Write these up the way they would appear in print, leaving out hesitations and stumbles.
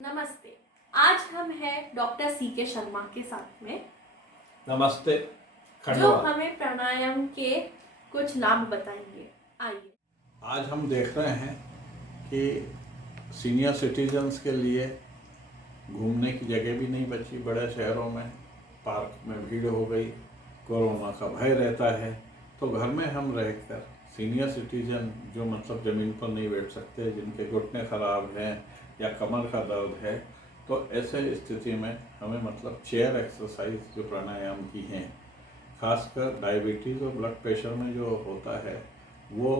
नमस्ते। आज हम हैं डॉक्टर सी.के. शर्मा के साथ में, नमस्ते। जो हमें प्राणायाम के कुछ लाभ बताएंगे। आइए। आज हम देख रहे हैं कि सीनियर सिटीजन्स के लिए घूमने की जगह भी नहीं बची। बड़े शहरों में पार्क में भीड़ हो गई, कोरोना का भय रहता है, तो घर में हम रहकर सीनियर सिटीजन जो मतलब ज़मीन पर नहीं बैठ सकते, जिनके घुटने ख़राब हैं या कमर का दर्द है, तो ऐसे स्थिति में हमें मतलब चेयर एक्सरसाइज जो प्राणायाम की हैं, खासकर डायबिटीज़ और ब्लड प्रेशर में जो होता है वो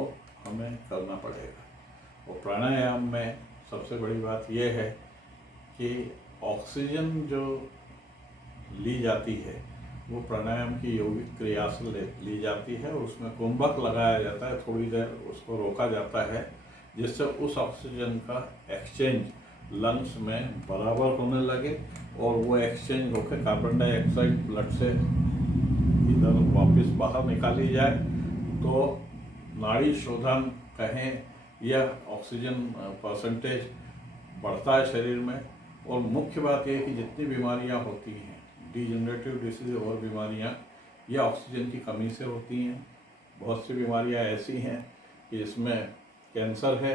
हमें करना पड़ेगा। और प्राणायाम में सबसे बड़ी बात यह है कि ऑक्सीजन जो ली जाती है वो प्राणायाम की यौगिक क्रिया से ली जाती है और उसमें कुंभक लगाया जाता है, थोड़ी देर उसको रोका जाता है, जिससे उस ऑक्सीजन का एक्सचेंज लंग्स में बराबर होने लगे और वो एक्सचेंज होकर कार्बन डाइऑक्साइड ब्लड से इधर वापस बाहर निकाली जाए। तो नाड़ी शोधन कहें या ऑक्सीजन परसेंटेज बढ़ता है शरीर में। और मुख्य बात यह है कि जितनी बीमारियां होती हैं, डिजेनरेटिव डिसीज और बीमारियां, ये ऑक्सीजन की कमी से होती हैं। बहुत सी बीमारियां ऐसी हैं कि जिसमें कैंसर है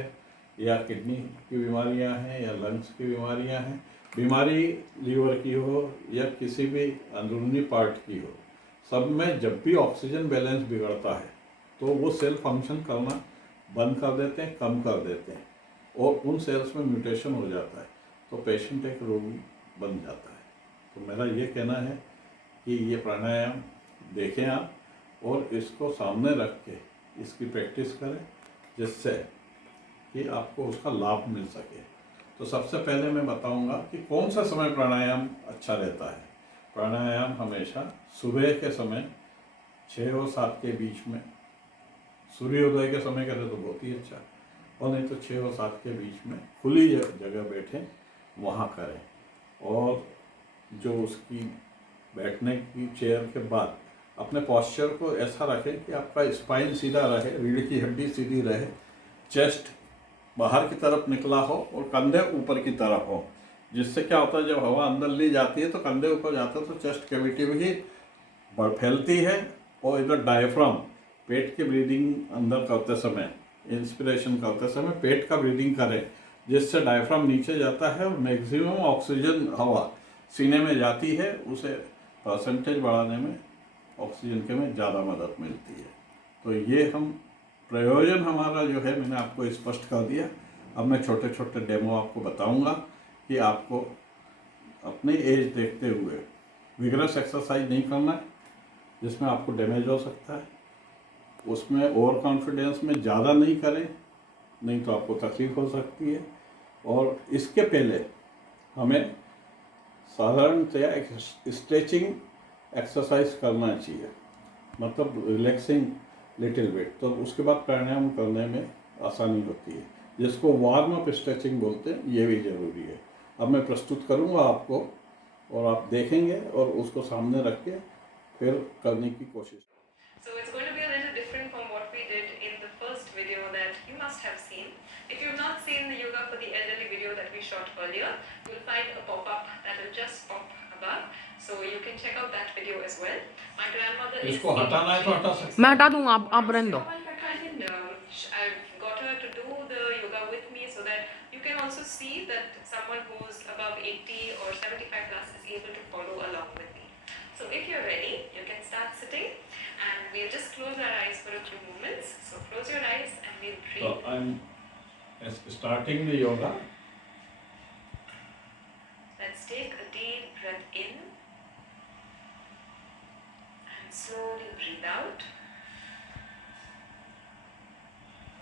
या किडनी की बीमारियां हैं या लंग्स की बीमारियां हैं। बीमारी लीवर की हो या किसी भी अंदरूनी पार्ट की हो, सब में जब भी ऑक्सीजन बैलेंस बिगड़ता है तो वो सेल फंक्शन करना बंद कर देते हैं, कम कर देते हैं और उन सेल्स में म्यूटेशन हो जाता है, तो पेशेंट एक रोगी बन जाता है। तो मेरा ये कहना है कि ये प्राणायाम देखें आप और इसको सामने रख के इसकी प्रैक्टिस करें, जिससे कि आपको उसका लाभ मिल सके। तो सबसे पहले मैं बताऊंगा कि कौन सा समय प्राणायाम अच्छा रहता है। प्राणायाम हमेशा सुबह के समय 6 और 7 के बीच में, सूर्योदय के समय करें तो बहुत ही अच्छा, और नहीं तो 6 और 7 के बीच में खुली जगह बैठें, वहाँ करें। और जो उसकी बैठने की चेयर के बाद अपने पॉस्चर को ऐसा रखें कि आपका स्पाइन सीधा रहे, रीढ़ की हड्डी सीधी रहे, चेस्ट बाहर की तरफ निकला हो और कंधे ऊपर की तरफ हो। जिससे क्या होता है, जब हवा अंदर ली जाती है तो कंधे ऊपर जाता है तो चेस्ट कैविटी भी फैलती है। और इधर डायफ्राम, पेट की ब्रीदिंग अंदर करते समय, इंस्पिरेशन करते समय पेट का ब्रीदिंग करें, जिससे डायफ्राम नीचे जाता है और मैक्सिमम ऑक्सीजन हवा सीने में जाती है। उसे परसेंटेज बढ़ाने में ऑक्सीजन के में ज़्यादा मदद मिलती है। तो ये हम प्रयोजन हमारा जो है मैंने आपको स्पष्ट कर दिया। अब मैं छोटे छोटे डेमो आपको बताऊंगा कि आपको अपनी एज देखते हुए विगरस एक्सरसाइज नहीं करना है, जिसमें आपको डैमेज हो सकता है। उसमें ओवर कॉन्फिडेंस में ज़्यादा नहीं करें, नहीं तो आपको तकलीफ हो सकती है। और इसके पहले हमें साधारणतया एक स्ट्रेचिंग एक्सरसाइज करना चाहिए, मतलब रिलैक्सिंग लिटिल बिट, तो उसके बाद प्राणायाम करने में आसानी होती है, जिसको वार्म अप स्ट्रेचिंग बोलते हैं। ये भी ज़रूरी है। अब मैं प्रस्तुत करूँगा आपको और आप देखेंगे और उसको सामने रख के फिर करने की कोशिश। So it's going to be a little different from what we did in the first video that you must have seen. If you've not seen the yoga for the elderly video that we shot earlier, you'll find a pop-up that will just pop above. So you can check out that video as well. My grandmother is... इसको हटाना है तो हटा सकते हैं। मैं हटा दूंगा, आप रहने दो। And I've got her to do the yoga with me so that you can also see that someone who's above 80 or 75 plus is able to follow along with me. So if you're ready, you can start sitting and we'll just close our eyes for a few moments. So close your eyes and we'll breathe. So I'm starting the yoga. Let's take a deep breath in and slowly breathe out.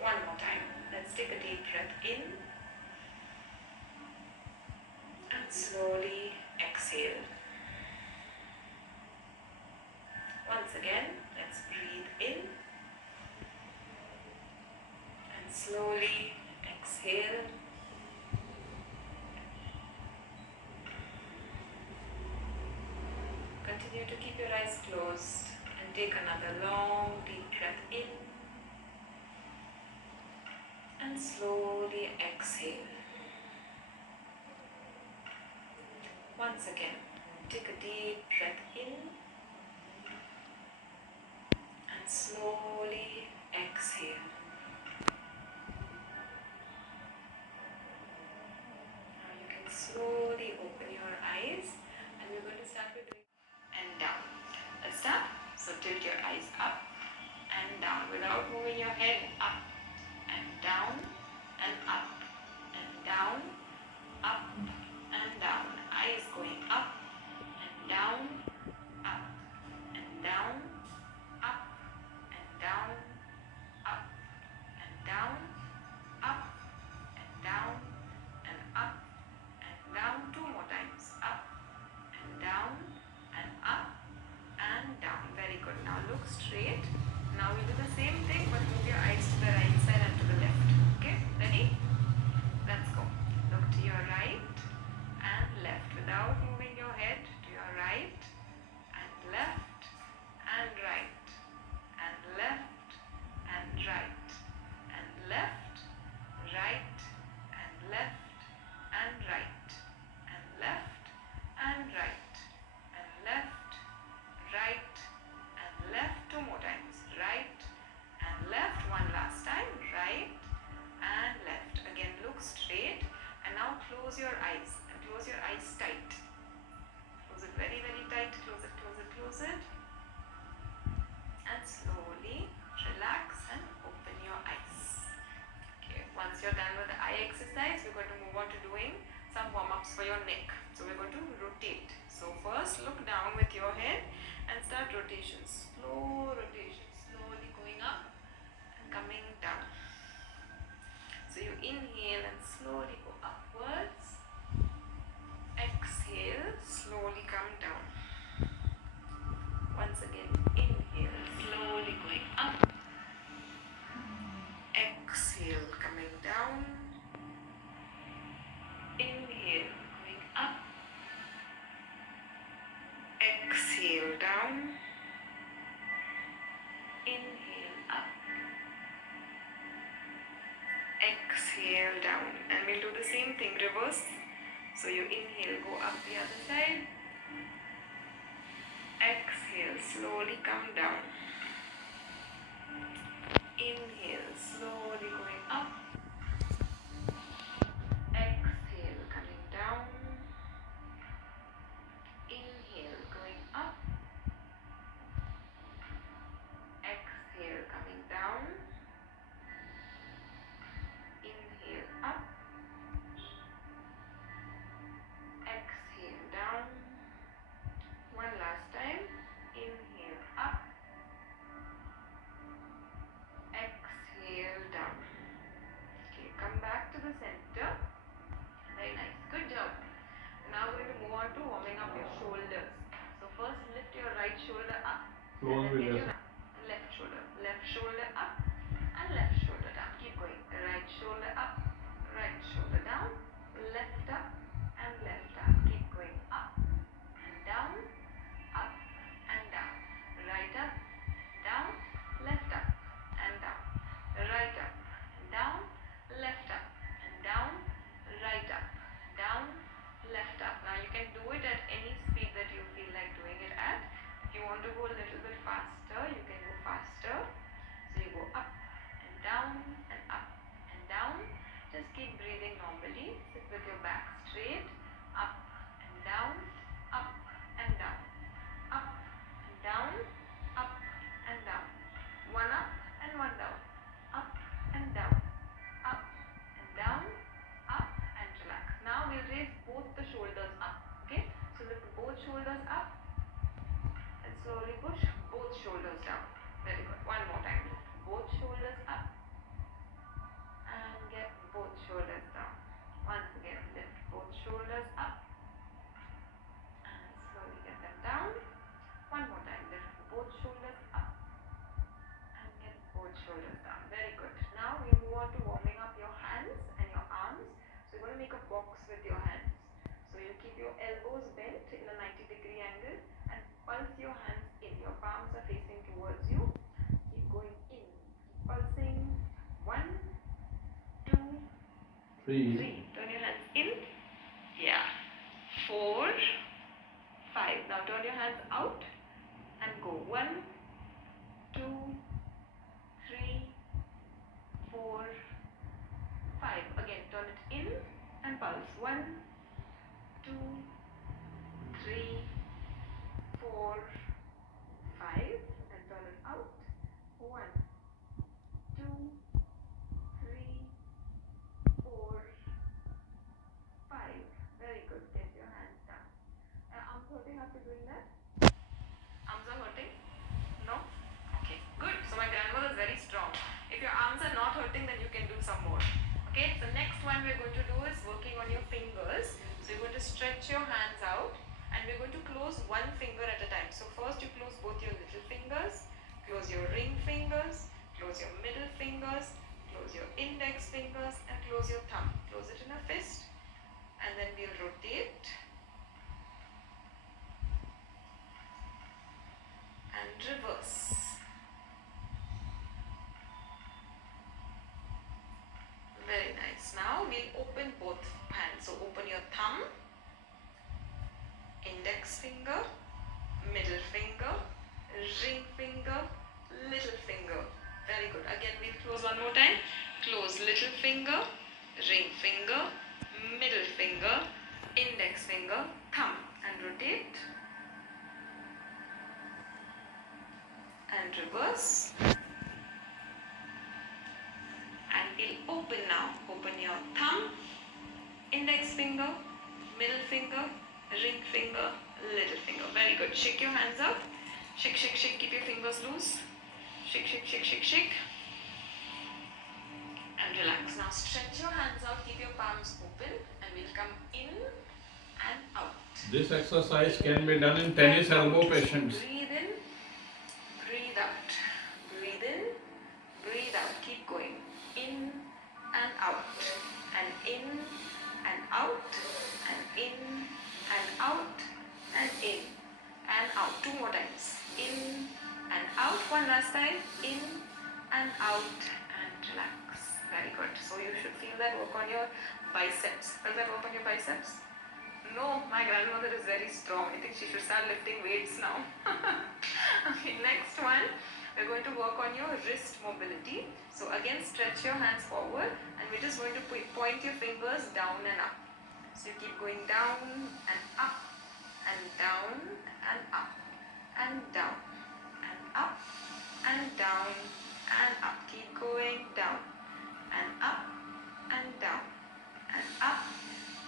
One more time. Let's take a deep breath in and slowly exhale. Once again, let's breathe in and slowly exhale. Continue to keep your eyes closed and take another long deep breath in and slowly exhale. Once again, take a deep breath in and slowly exhale. Now you can slowly open your eyes and we're going to start with and down. Let's start. So tilt your eyes up and down without moving your head. Up and down and up and down, up and down. Eyes going up and down, up and down, up and down, up and down, up and down and up and down. Two more times. Up and down and up and down. Very good. Now look straight. Now we do the same thing but move your eyes to the right side and to the left. Okay, ready? Let's go. Look to your right and left without moving your head. To your right and left and right and left and right and left, right and left and right and left and right and left, right and left. Two more times. Right and left. One last time. Right and left. Again, look straight and now close your eyes and close your eyes tight. Close it very, very tight. Close it, close it, close it. And slowly relax and open your eyes. Okay, once you're done with the eye exercise, we're going to move on to doing some warm-ups for your neck. So we're going to rotate. So first look down with your head and start rotations. Slow rotation, slowly going up and coming down. So you inhale and slowly go upwards. Exhale, slowly come down. Once again, inhale, slowly going up. Exhale, coming down. Inhale, going up. Exhale, down. Inhale, up. Exhale, down. And we'll do the same thing, reverse. So you inhale, go up the other side. Exhale, slowly come down. Inhale, slowly going up. Exhale, coming down. Inhale, going up. Exhale, coming down. Inhale, up. Exhale, down. One last time. Inhale, up. Exhale, down. Okay, come back to the center. Very nice. Good job. Now we're going to move on to warming up your shoulders. So first lift your right shoulder up. And then get your left shoulder up and left shoulder down. Keep going. Right shoulder up, right shoulder down, left up and left up. Keep going up and down, up and down. Right up, down, left up and down. Right up, down, left up and down. Right up, down, left up. Now you can do it at any speed that you feel like doing it at. If you want to go a little bit faster, you can go faster. So you go up and down and up and down. Just keep breathing normally. Sit with your back straight. Up and down, up and down, up and down, up and down. One up and one down, up and down, up and down, up and relax. Now we'll raise both the shoulders up. Okay? So lift both shoulders up and slowly push both shoulders down. Very good. One more time. Lift both shoulders up and get both shoulders down. Once again, lift both shoulders up and slowly get them down. One more time. Lift both shoulders up and get both shoulders down. Very good. Now we move on to warming up your hands and your arms. So you're going to make a box with your hands. So you keep your elbows bent in a 90-degree angle and pulse your hands in. Your palms are facing towards you. Keep going in. Keep pulsing. 1, 2, 3. Turn your hands in. Yeah. 4, 5. Now turn your hands out and go 1, 2, 3, 4, 5. Again, turn it in and pulse. 1, 2, 3, 4, 5. And turn it out. 1, 2, 3, 4, 5. Very good. Get your hands down. Arms hurting after doing that? Arms are hurting? No? Okay, good. So my grandmother is very strong. If your arms are not hurting, then you can do some more. Okay, the next one we're going to do is working on your fingers. So you're going to stretch your hands out and we're going to close one finger at a time. So first you close both your little fingers, close your ring fingers, close your middle fingers, close your index fingers and close your thumb. Close it in a fist and then we'll rotate and reverse. Very nice. Now we'll open both hands. So open your thumb, index finger, middle finger, ring finger, little finger. Very good. Again we'll close one more time. Close little finger, ring finger, middle finger, index finger, thumb and rotate and reverse. And we'll open now. Open your thumb, index finger, middle finger, ring finger, little finger. Very good. Shake your hands up. Shake, shake, shake. Keep your fingers loose. Shake, shake, shake, shake, shake. And relax. Now stretch your hands out. Keep your palms open. And we'll come in and out. This exercise can be done in tennis elbow patients. Breathe in. Breathe out. Breathe in. Breathe out. Keep going. In and out. And in and out. And in and out. And in and out. 2 more times. In and out. One last time. In and out. And relax. Very good. So you should feel that work on your biceps. Does that work on your biceps? No, my grandmother is very strong. I think she should start lifting weights now. Okay, next one. We're going to work on your wrist mobility. So again, stretch your hands forward and we're just going to point your fingers down and up. So you keep going down and up and down and up and down and up and down and up. Keep going down and up and down and up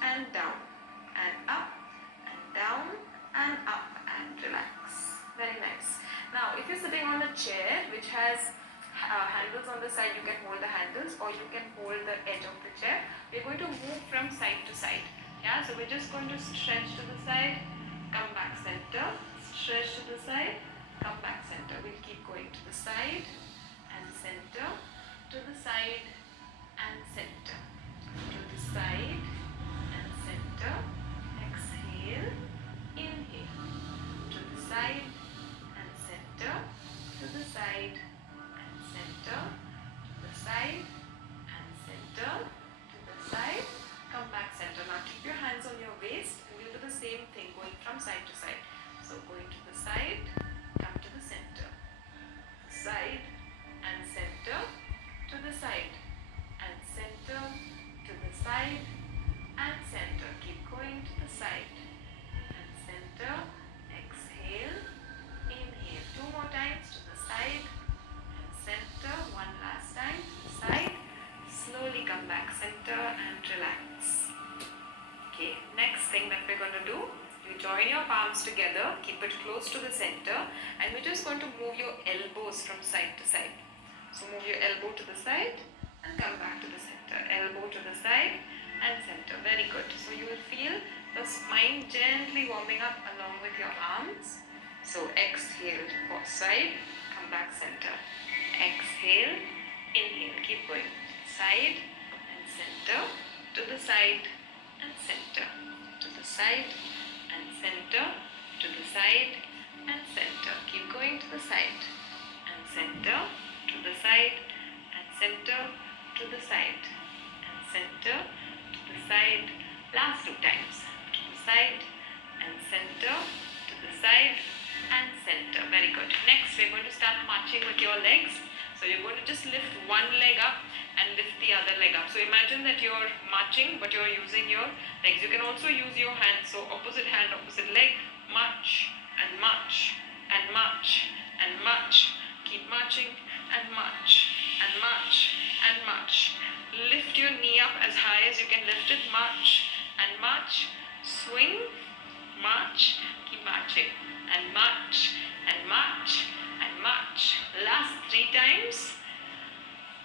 and down and up and down and up and relax. Very nice. Now if you're sitting on a chair which has handles on the side, you can hold the handles or you can hold the edge of the chair. We're going to move from side to side. Yeah, so we're just going to stretch to the side, come back center, stretch to the side, come back center. We'll keep going to the side and center, to the side and center, to the side and center. Exhale, inhale, to the side and center, to the side and center, to the side and center, to the side, come back center. Now keep your hands on your waist and we'll do the same thing going from side to side. So going to the side, come to the center, side and center, to the side and center, to the side and center. Keep going to the side and center. Exhale, inhale. 2 more times to the side and center. One last time to the side. Slowly come back center and relax. Okay, next thing that we're going to do, you join your palms together, keep it close to the center, and we're just going to move your elbows from side to side. So move your elbow to the side and come back to the center. Elbow to the side and center. Very good. So you will feel the spine gently warming up along with your arms. So exhale for side, come back center. Exhale, inhale. Keep going. Side and center, to the side and center, to the side and center, to the side and center. Keep going to the side and center, to the side and center, to the side and center, to the side. Last 2 times. To the side and center, to side and center. Very good. Next, we're going to start marching with your legs. So you're going to just lift one leg up and lift the other leg up. So imagine that you're marching, but you're using your legs. You can also use your hands. So opposite hand, opposite leg, march and march and march and march. Keep marching and march and march and march. Lift your knee up as high as you can lift it. March and march. Swing, march, keep marching and march and march and march. Last 3 times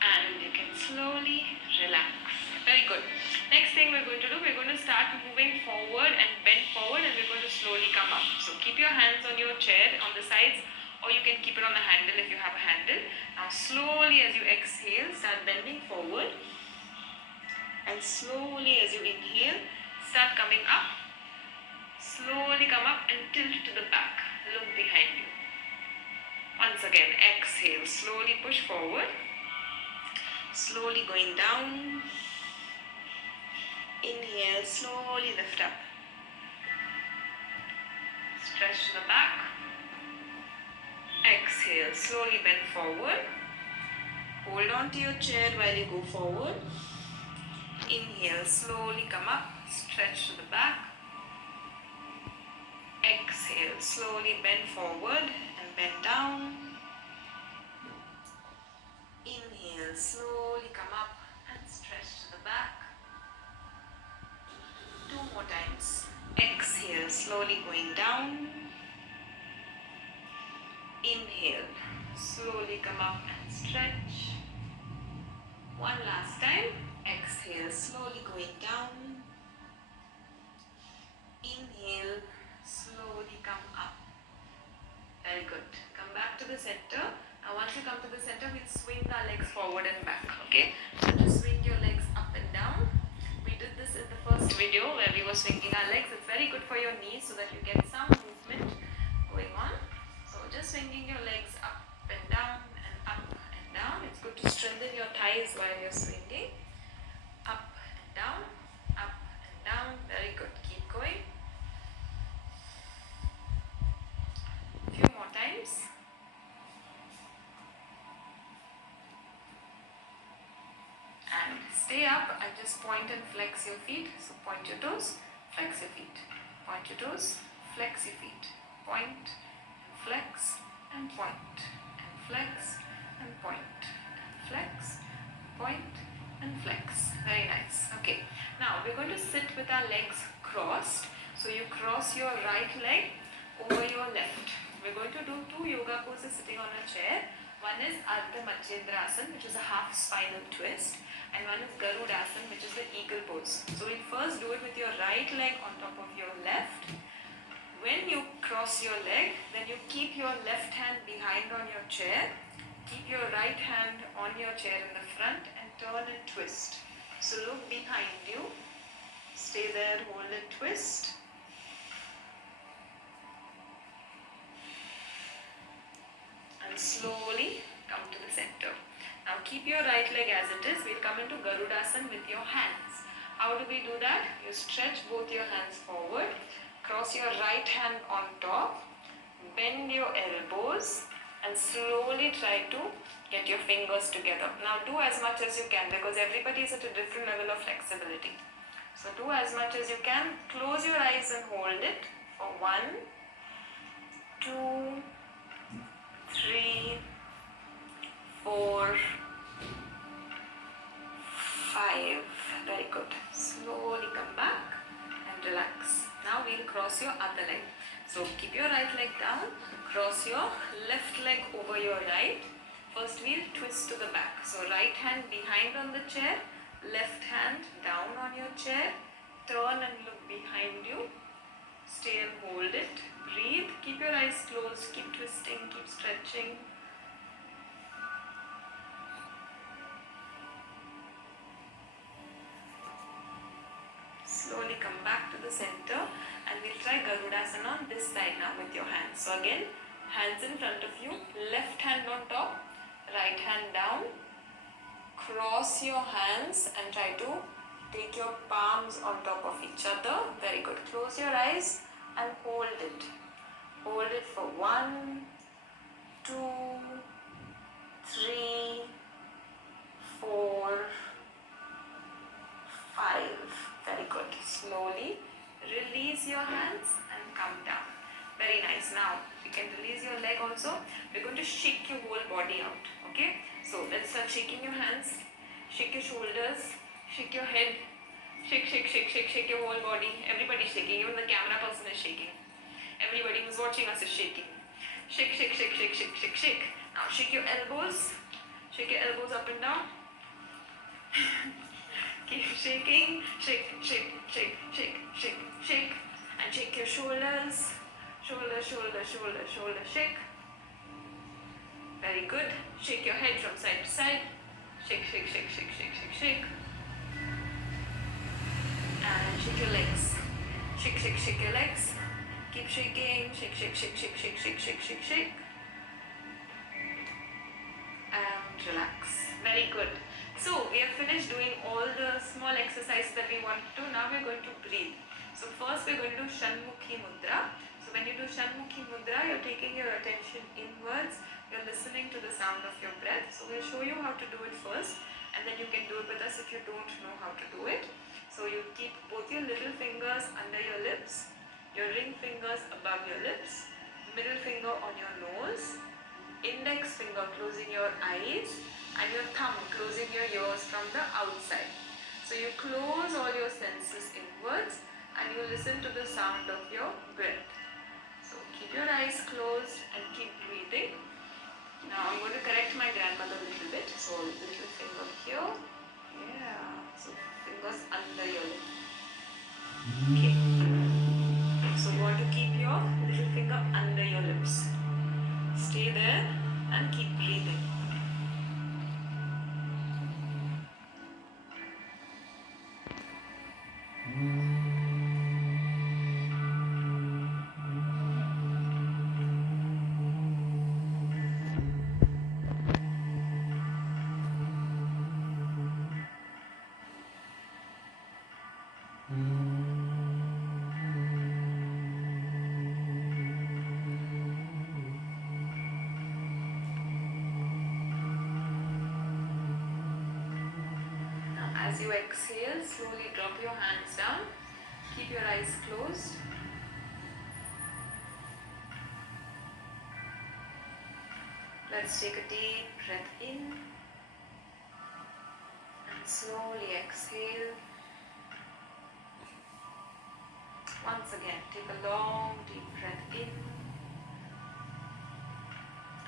and you can slowly relax. Very good. Next thing we're going to do, we're going to start moving forward and bend forward, and we're going to slowly come up. So keep your hands on your chair on the sides, or you can keep it on the handle if you have a handle. Now slowly as you exhale, start bending forward, and slowly as you inhale, start coming up. Slowly come up and tilt to the back. Look behind you. Once again, exhale. Slowly push forward. Slowly going down. Inhale. Slowly lift up. Stretch to the back. Exhale. Slowly bend forward. Hold on to your chair while you go forward. Inhale. Slowly come up. Stretch to the back. Exhale, slowly bend forward and bend down. Inhale, slowly come up and stretch to the back. 2 more times. Exhale, slowly going down. Inhale, slowly come up and stretch. 1 last time. Exhale, slowly going down. Inhale, slowly come up. Very good. Come back to the center. Now once you come to the center, we'll swing our legs forward and back. Okay? So just swing your legs up and down. We did this in the first video where we were swinging our legs. It's very good for your knees so that you get some movement going on. So just swinging your legs up and down and up and down. It's good to strengthen your thighs while you're swinging. Up and down, up and down. Very good. Keep going. Few more times. And stay up and just point and flex your feet. So point your toes, flex your feet. Point your toes, flex your feet. Point and flex and point and flex and point and flex, point and flex. Very nice. Okay. Now we're going to sit with our legs crossed. So you cross your right leg over your left. We're going to do 2 yoga poses sitting on a chair. One is Ardha Matsyendrasana, which is a half spinal twist, and one is Garudasana, which is the eagle pose. So we'll first do it with your right leg on top of your left. When you cross your leg, then you keep your left hand behind on your chair, keep your right hand on your chair in the front, and turn and twist. So look behind you, stay there, hold it, twist. And slowly come to the center. Now keep your right leg as it is. We'll come into Garudasana with your hands. How do we do that? You stretch both your hands forward, cross your right hand on top, bend your elbows, and slowly try to get your fingers together. Now do as much as you can because everybody is at a different level of flexibility. So do as much as you can. Close your eyes and hold it for 1, 2, 3, 4, 5. Very good. Slowly come back and relax. Now we'll cross your other leg. So keep your right leg down, cross your left leg over your right. First we'll twist to the back. So right hand behind on the chair, left hand down on your chair, turn and look behind you, stay and hold it, breathe, keep your eyes closed, keep twisting, keep stretching. Slowly come back to the center and we'll try Garudasana on this side now with your hands. So again, hands in front of you, left hand on top, right hand down. Cross your hands and try to take your palms on top of each other. Very good. Close your eyes and hold it. Hold it for 1, 2, 3, 4, 5. Very good. Slowly release your hands and come down. Very nice. Now you can release your leg also. We're going to shake your whole body out. Okay? So let's start shaking your hands, shake your shoulders, shake your head, shake your whole body. Everybody's shaking. Even the camera person is shaking. Everybody who's watching us is shaking. Shake. Now shake your elbows. Shake your elbows up and down. Keep shaking. Shake. And shake your shoulders. Shoulder, shake. Very good. Shake your head from side to side. Shake. And shake your legs. Shake your legs. Keep shaking. Shake. And relax. Very good. So we have finished doing all the small exercises that we want to. Now we're going to breathe. So first we're going to do Shanmukhi Mudra. So when you do Shanmukhi Mudra, you're taking your attention inwards. You're listening to the sound of your breath. So we'll show you how to do it first, and then you can do it with us if you don't know how to do it. So you keep both your little fingers under your lips, your ring fingers above your lips, middle finger on your nose, index finger closing your eyes, and your thumb closing your ears from the outside. So you close all your senses inwards and you listen to the sound of your breath. So keep your eyes closed and keep breathing. Now I'm going to correct my grandmother a little bit. So little finger here. Yeah. So fingers under your lip. Okay. So you want to keep your little finger under your lips. Stay there and keep breathing. As you exhale, slowly drop your hands down. Keep your eyes closed. Let's take a deep breath in and slowly exhale. Once again, take a long deep breath in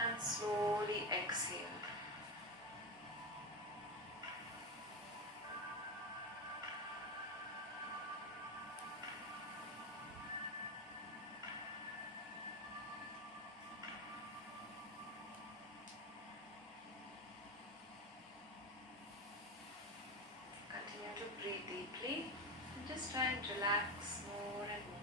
and slowly exhale. Continue to breathe deeply and just try and relax more and more.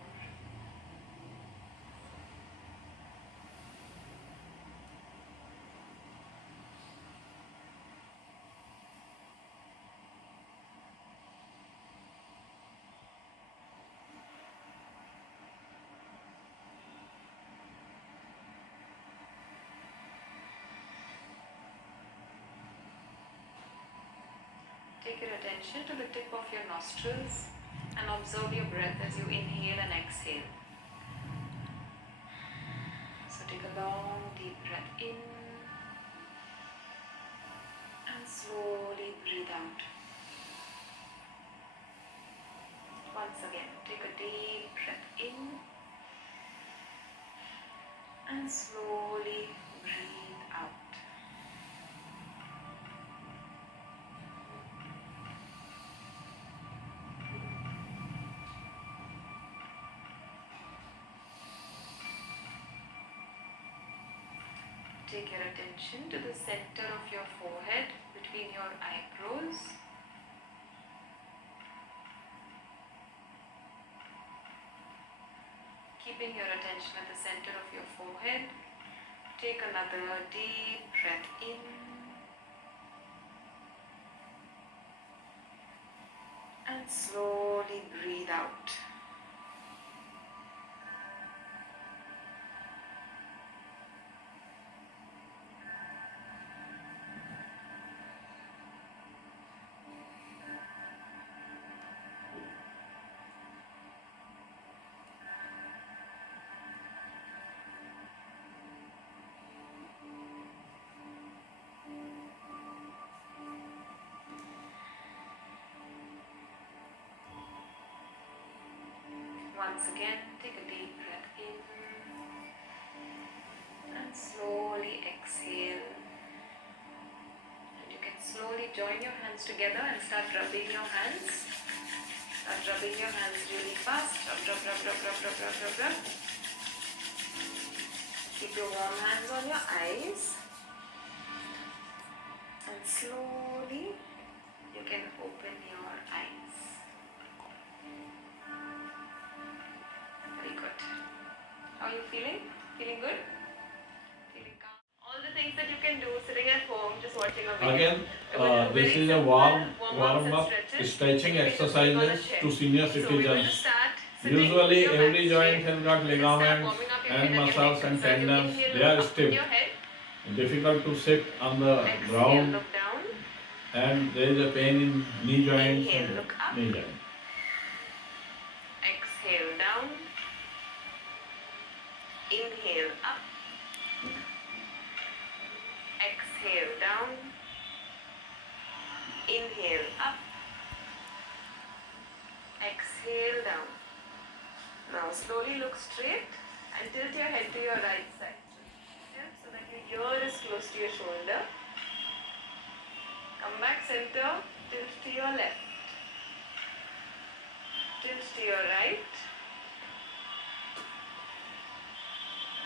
Take your attention to the tip of your nostrils and observe your breath as you inhale and exhale. So take a long deep breath in and slowly breathe out. Once again, take a deep breath in and slowly breathe out. Take your attention to the center of your forehead between your eyebrows. Keeping your attention at the center of your forehead, take another deep breath in and slowly breathe out. Once again, take a deep breath in and slowly exhale. And you can slowly join your hands together and start rubbing your hands. Start rubbing your hands really fast. Rub, rub, rub, rub, rub, rub, rub, rub, rub. Keep your warm hands on your eyes. And slowly you can open your eyes. Very good. How are you feeling? Feeling good? Feeling calm? All the things that you can do sitting at home, just watching a video. Again, We'll do this very is a simple warm up stretches. stretching You can just click on a exercises chair. to senior So we're going to citizens. start sitting Usually with your every back joint straight. has got Just start ligaments warming up your and head and your muscles neck. and So as you tendons. inhale, They look are up with stiff. your head. Difficult to sit on the Exhale, ground, look down. and there is a pain in knee joints Inhale, and look up. knee joints. Exhale, down. Inhale, up. Exhale, down. Inhale, up. Exhale, down. Now slowly look straight and tilt your head to your right side. Tilt so that your ear is close to your shoulder. Come back center, tilt to your left. Tilt to your right.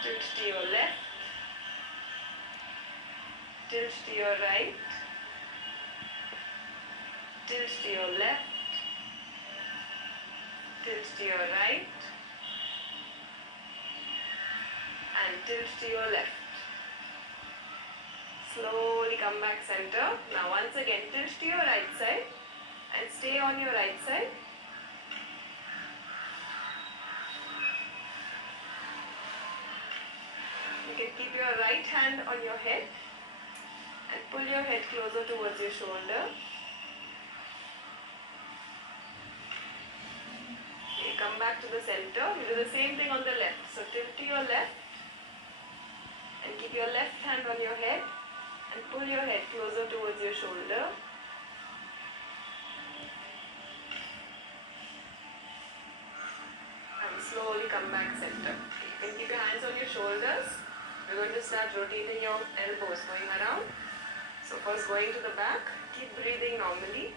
Tilt to your left. Tilt to your right. Tilt to your left. Tilt to your right. And tilt to your left. Slowly come back center. Now once again tilt to your right side and stay on your right side. You can keep your right hand on your head and pull your head closer towards your shoulder. You come back to the center. You do the same thing on the left. So tilt to your left and keep your left hand on your head and pull your head closer towards your shoulder. And slowly come back center. You can keep your hands on your shoulders. We're going to start rotating your elbows going around. So first going to the back, keep breathing normally.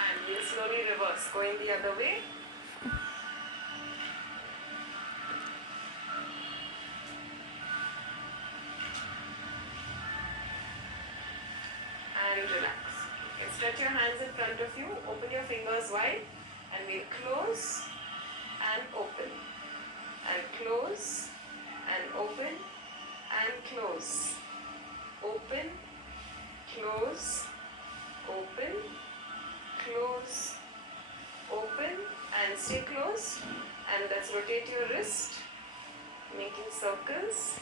And we'll slowly reverse, going the other way. And relax. Okay, stretch your hands in front of you, open your fingers wide, and we'll close and open. And close and open and close. Open, close, open, close, open, and stay close. And let's rotate your wrist, making circles.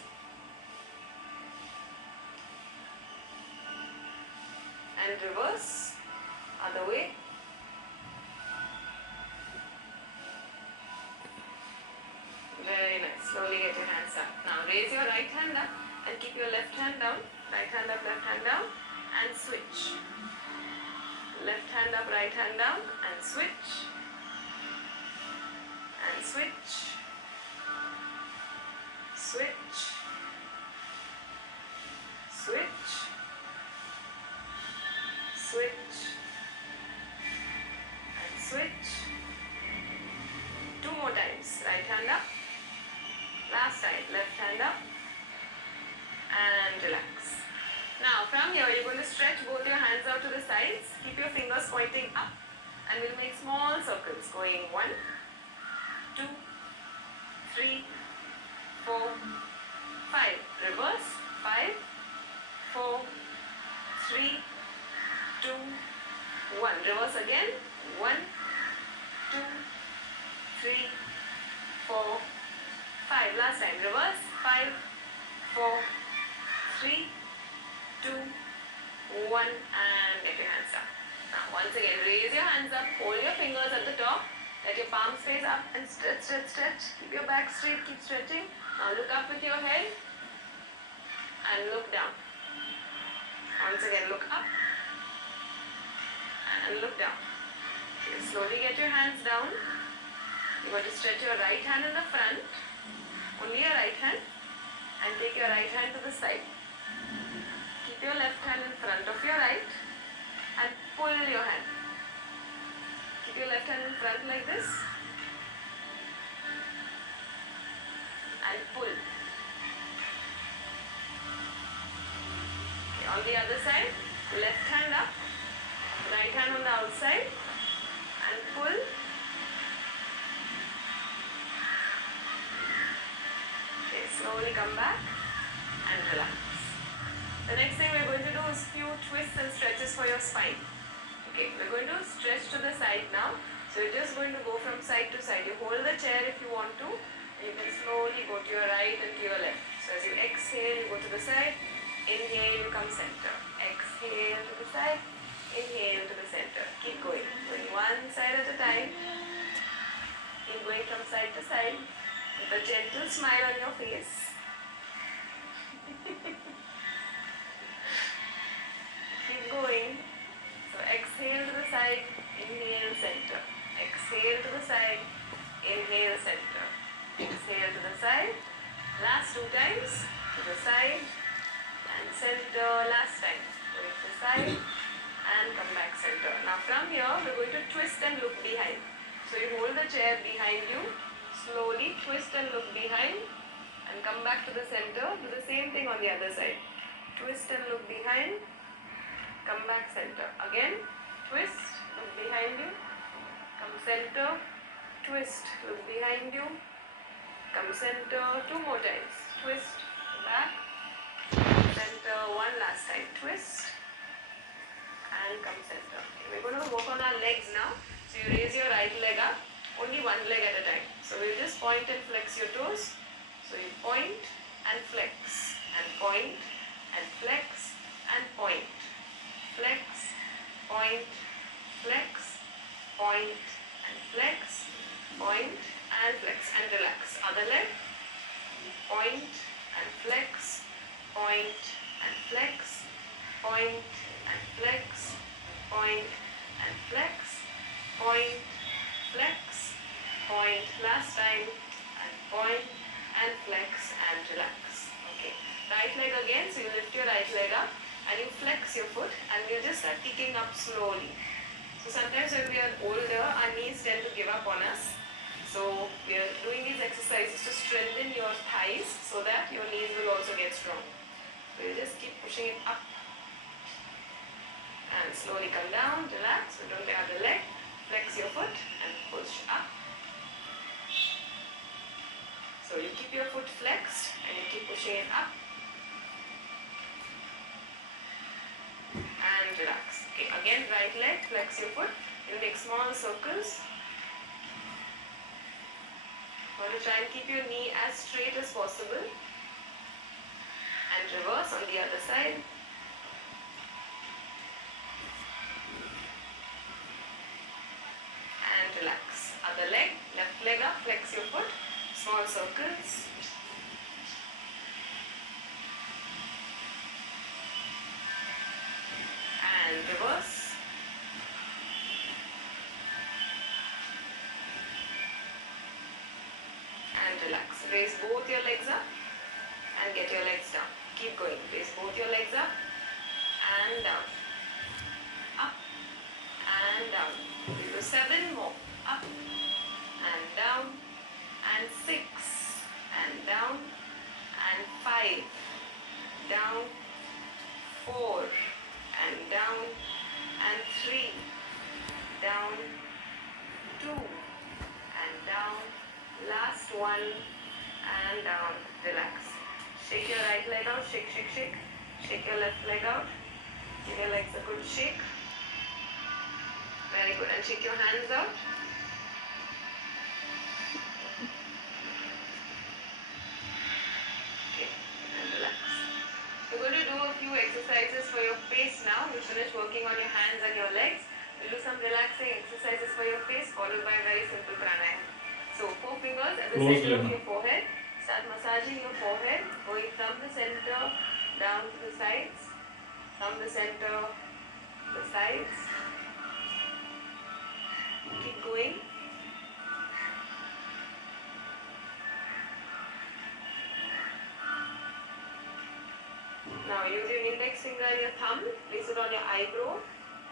And reverse, other way. Very nice. Slowly get your hands up. Now raise your right hand up and keep your left hand down. Right hand up, left hand down, and switch. Left hand up, right hand down, and switch. And switch. Switch. Switch. Switch. And switch. 2 more times. Right hand up. Last side. Left hand up. And relax. Now from here you're going to stretch both your hands out to the sides. Keep your fingers pointing up. And we'll make small circles going 1, 2, 3, 4, 5. Reverse. 5, 4, 3, 2, 1. Reverse again. 1, 2, 3, 4, 5. Last time. Reverse. 5, 4, 3, 2, 1. And take your hands down. Now once again raise your hands up. Hold your fingers at the top. Let your palms face up and stretch, stretch, stretch. Keep your back straight. Keep stretching. Now look up with your head. And look down. Once again look up. and look down. Okay, slowly get your hands down. You're going to stretch your right hand in the front, only your right hand, and take your right hand to the side. Keep your left hand in front of your right and pull your hand. Keep your left hand in front like this and pull. Okay, on the other side, left hand up, right hand on the outside and pull. Okay, slowly come back and relax. The next thing we're going to do is few twists and stretches for your spine. Okay, we're going to stretch to the side now. So you're just going to go from side to side. You hold the chair if you want to. You can slowly go to your right and to your left. So as you exhale, you go to the side. Inhale, you come center. Exhale to the side. Inhale to the center. Keep going. Going one side at a time. Keep going from side to side. With a gentle smile on your face. Keep going. So exhale to the side, inhale center. Exhale to the side, inhale center. Exhale to the side. Last 2 times. To the side and center. Last time. Going to the side and come back center. Now from here we're going to twist and look behind. So you hold the chair behind you. Slowly twist and look behind and come back to the center. Do the same thing on the other side. Twist and look behind. Come back center. Again, twist, look behind you. Come center, twist, look behind you. Come center, 2 more times. Twist, back, center, 1 last time. Twist and come center. We're going to work on our legs now. So you raise your right leg up, only 1 leg at a time. So we'll just point and flex your toes. So you point and flex and point and flex and point. Flex, point, flex, point and flex, point and flex and relax. Other leg, point and flex, point and flex, point and flex, point and flex, point, flex, point, last time and point and flex and relax. Okay, right leg again, so you lift your right leg up and you flex your foot and you just start kicking up slowly. So sometimes when we are older, our knees tend to give up on us. So we are doing these exercises to strengthen your thighs so that your knees will also get strong. So you just keep pushing it up and slowly come down, relax, so don't get out the leg, flex your foot and push up. So you keep your foot flexed and you keep pushing it up. And relax. Okay, again right leg, flex your foot. You make small circles. You want to try and keep your knee as straight as possible. And reverse on the other side. And relax. Other leg, left leg up, flex your foot. Small circles. And reverse. And relax. Raise both your legs up and get your legs down. Keep going. Raise both your legs up and down. Up and down. We do 7 more. Up and down and 6 and down and 5 down, 4 and down and 3 down, 2 and down, last 1 and down. Relax. Shake your right leg out, shake, shake, shake. Shake your left leg out. Give your legs a good shake. Very good. And shake your hands out. Okay, and relax. We're going to do a few exercises for your face now. You finish working on your hands and your legs. We'll do some relaxing exercises for your face, followed by a very simple pranayama. So 4 fingers at the center of your forehead. Start massaging your forehead, going from the center down to the sides, from the center, the sides, keep going. Now use your index finger and your thumb, place it on your eyebrow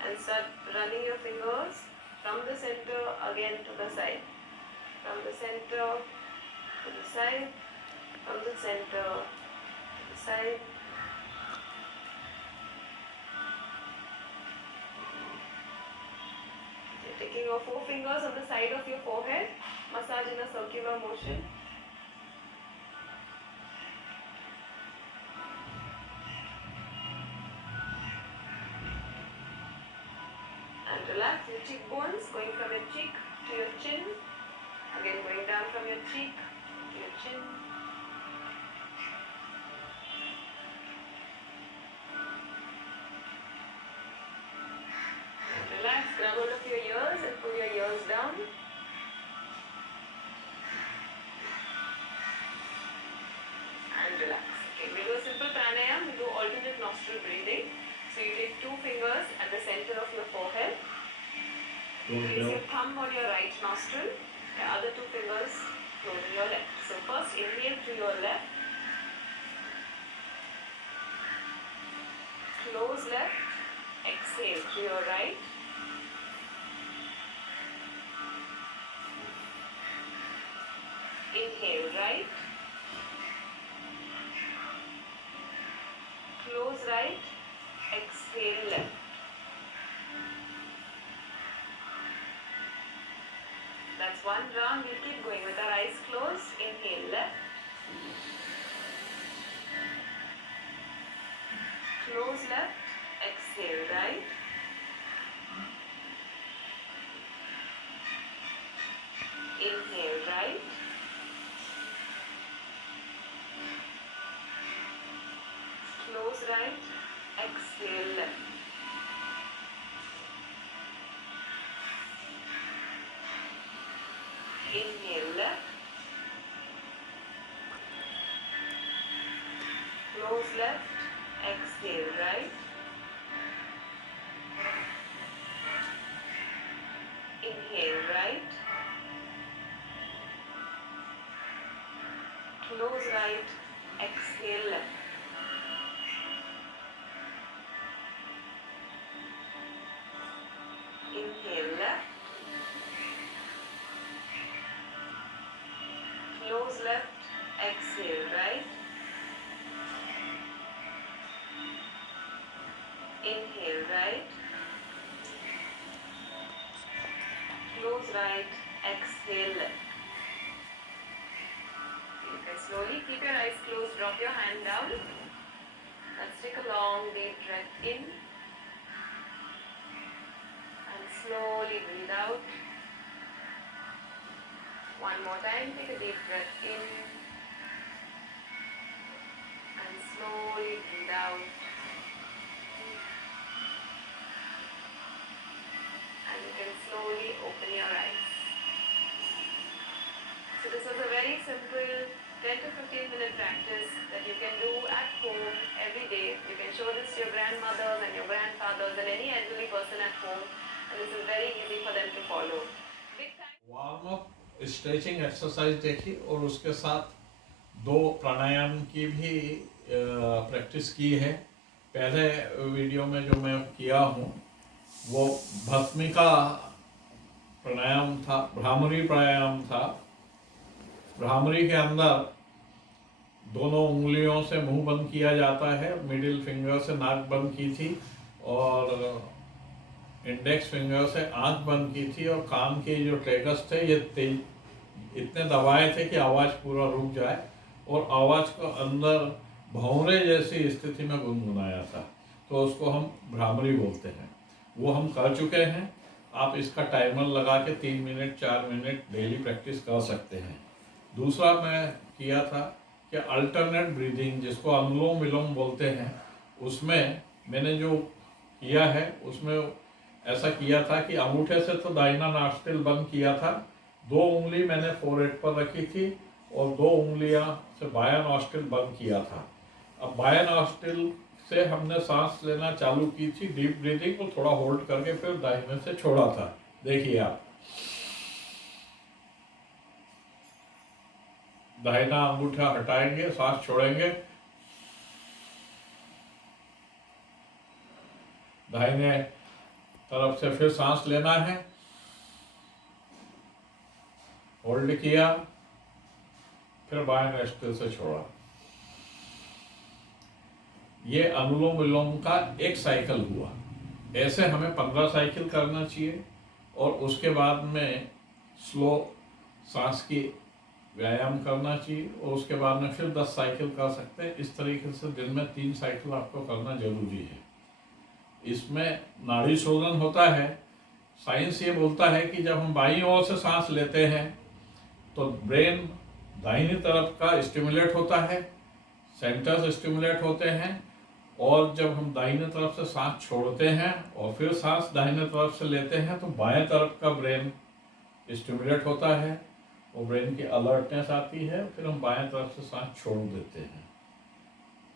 and start running your fingers from the center again to the side. From the center to the side, from the center to the side. You're taking your 4 fingers on the side of your forehead, massage in a circular motion. And relax your cheekbones, going from your cheek to your chin. Again going down from your cheek to your chin. And relax, grab hold of your ears and pull your ears down. And relax. Okay, we'll do a simple pranayam, we'll do alternate nostril breathing. So you take 2 fingers at the center of your forehead. Place your thumb on your right nostril, the other 2 fingers close in your left. So first inhale through your left, close left, exhale through your right. Inhale right, close right, exhale left. That's one round. We'll keep going with our eyes closed. Inhale left, close left, exhale right. Inhale right, close right, exhale left. Inhale left, close left, exhale right. Inhale right, close right, exhale left. Inhale left, close left, exhale right. Inhale right, close right, exhale left. You can slowly keep your eyes closed, drop your hand down. Let's take a long deep breath in and slowly breathe out. One more time, take a deep breath in and slowly breathe out. And you can slowly open your eyes. So this was a very simple 10 to 15 minute practice that you can do at home every day. You can show this to your grandmothers and your grandfathers and any elderly person at home, and this is very easy for them to follow. Big thanks. Warm up stretching exercise देखी और उसके साथ 2 प्राणायाम की भी practice की है। पहले video में जो मैं किया हूँ वो भस्मिका प्राणायाम था, भ्रामरी प्राणायाम था। भ्रामरी के अंदर दोनों उंगलियों से मुंह बंद किया जाता है, मिडिल फिंगर से नाक बंद की थी और इंडेक्स फिंगर से आंख बंद की थी और कान के जो ट्रेगस थे ये तेज इतने दबाए थे कि आवाज़ पूरा रुक जाए और आवाज़ को अंदर भंवरे जैसी स्थिति में गुनगुनाया था, तो उसको हम भ्रामरी बोलते हैं। वो हम कर चुके हैं। आप इसका टाइमर लगा के 3 मिनट 4 मिनट डेली प्रैक्टिस कर सकते हैं। दूसरा मैं किया था कि अल्टरनेट ब्रीदिंग, जिसको अनुलोम विलोम बोलते हैं, उसमें मैंने जो किया है उसमें ऐसा किया था कि अंगूठे से तो दाहिना नॉस्ट्रिल बंद किया था, 2 उंगली मैंने फोरहेड पर रखी थी और 2 उंगलियां से बायां नॉस्ट्रिल बंद किया था। अब बायां नॉस्ट्रिल से हमने सांस लेना चालू की थी, डीप ब्रीदिंग को थोड़ा होल्ड करके फिर दाहिने से छोड़ा था। देखिए आप दाहिना अंगूठा हटाएंगे, सांस छोड़ेंगे, दाहिने तरफ से फिर सांस लेना है, होल्ड किया, फिर बाएं नोस्ट्रिल से छोड़ा। ये अनुलोम विलोम का एक साइकिल हुआ। ऐसे हमें 15 साइकिल करना चाहिए और उसके बाद में स्लो सांस की व्यायाम करना चाहिए और उसके बाद में फिर 10 साइकिल कर सकते हैं। इस तरीके से दिन में 3 साइकिल आपको करना जरूरी है। इसमें नाड़ी शोधन होता है। साइंस ये बोलता है कि जब हम बाईं ओर से सांस लेते हैं तो ब्रेन दाहिनी तरफ का स्टिमुलेट होता है, सेंटर्स स्टिमुलेट होते हैं, और जब हम दाहिने तरफ से सांस छोड़ते हैं और फिर सांस दाहिने तरफ से लेते हैं तो बाएं तरफ का ब्रेन स्टिमुलेट होता है और ब्रेन की अलर्टनेस आती है, फिर हम बाएं तरफ से सांस छोड़ देते हैं।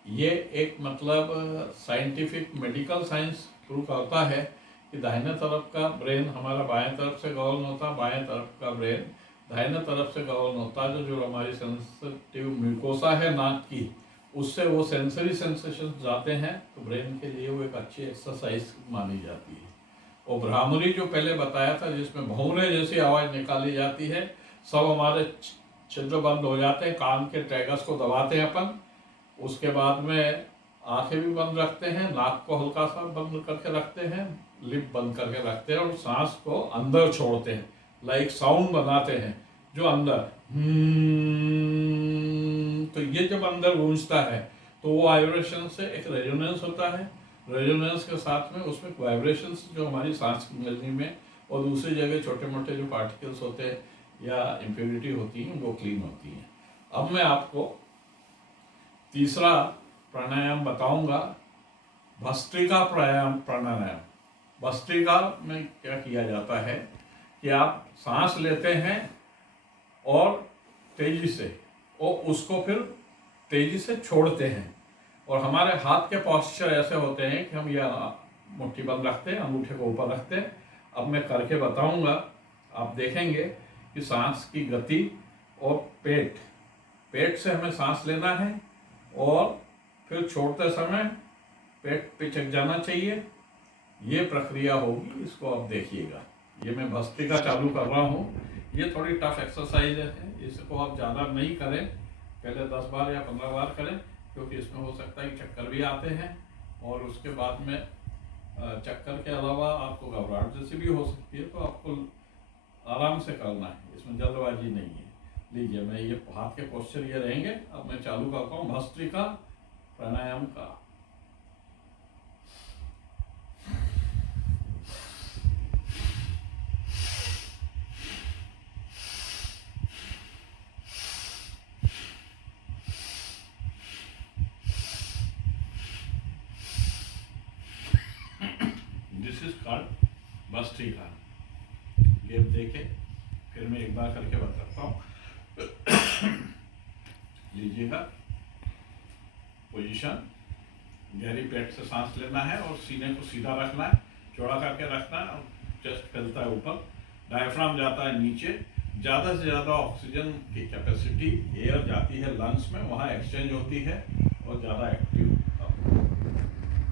ये एक मतलब साइंटिफिक मेडिकल साइंस प्रूव करता है कि दाहिने तरफ का ब्रेन हमारा बाएं तरफ से गवर्न होता, बाएं तरफ का ब्रेन दाहिने तरफ से गवर्न होता है। जो हमारी सेंसिटिव म्यूकोसा है नाक की, उससे वो सेंसरी सेंसेशन जाते हैं, तो ब्रेन के लिए वो एक अच्छी एक्सरसाइज मानी जाती है। और भ्रामरी जो पहले बताया था, जिसमें भौंरे जैसी आवाज़ निकाली जाती है, सब हमारे छिद्र बंद हो जाते हैं, कान के ट्रैगस को दबाते हैं अपन, उसके बाद में आंखें भी बंद रखते हैं, नाक को हल्का सा बंद करके रखते हैं, लिप बंद करके रखते हैं और सांस को अंदर छोड़ते हैं, लाइक साउंड बनाते हैं जो अंदर तो ये जब अंदर गूंजता है तो वो वाइब्रेशन से एक रेजोनेंस होता है। रेजोनेंस के साथ में उसमें वाइब्रेशंस जो हमारी सांस की नली में और दूसरी जगह छोटे मोटे जो पार्टिकल्स होते हैं या इम्प्योरिटी होती हैं वो क्लीन होती हैं। अब मैं आपको तीसरा प्राणायाम बताऊंगा, भस्त्रिका प्राणायाम। भस्त्रिका में क्या किया जाता है कि आप सांस लेते हैं और तेजी से, और उसको फिर तेजी से छोड़ते हैं, और हमारे हाथ के पॉस्चर ऐसे होते हैं कि हम यह मुट्ठी बंद रखते हैं, अंगूठे को ऊपर रखते हैं। अब मैं करके बताऊंगा, आप देखेंगे कि सांस की गति और पेट से हमें सांस लेना है और फिर छोड़ते समय पेट पिचक जाना चाहिए। ये प्रक्रिया होगी, इसको आप देखिएगा। ये मैं भस्त्रिका चालू कर रहा हूँ। ये थोड़ी टफ एक्सरसाइज है, इसको आप ज़्यादा नहीं करें, पहले 10 बार या 15 बार करें, क्योंकि इसमें हो सकता है कि चक्कर भी आते हैं और उसके बाद में चक्कर के अलावा आपको घबराहट जैसी भी हो सकती है, तो आपको आराम से करना है, इसमें जल्दबाजी नहीं है। लीजिए, मैं ये हाथ के पोस्चर ये रहेंगे। अब मैं चालू करता हूँ भस्त्रिका प्राणायाम का। This is called bhastrika. Gap देखे, फिर मैं एक बार करके बताता हूँ। लीजिएगा, पोजीशन, गहरी पेट से सांस लेना है और सीने को सीधा रखना है, चौड़ा करके रखना है और चेस्ट फैलता है ऊपर, डायफ्राम जाता है नीचे। ज़्यादा से ज़्यादा ऑक्सीजन की कैपेसिटी एयर जाती है लंग्स में, वहाँ एक्सचेंज होती है और ज़्यादा एक्टिव।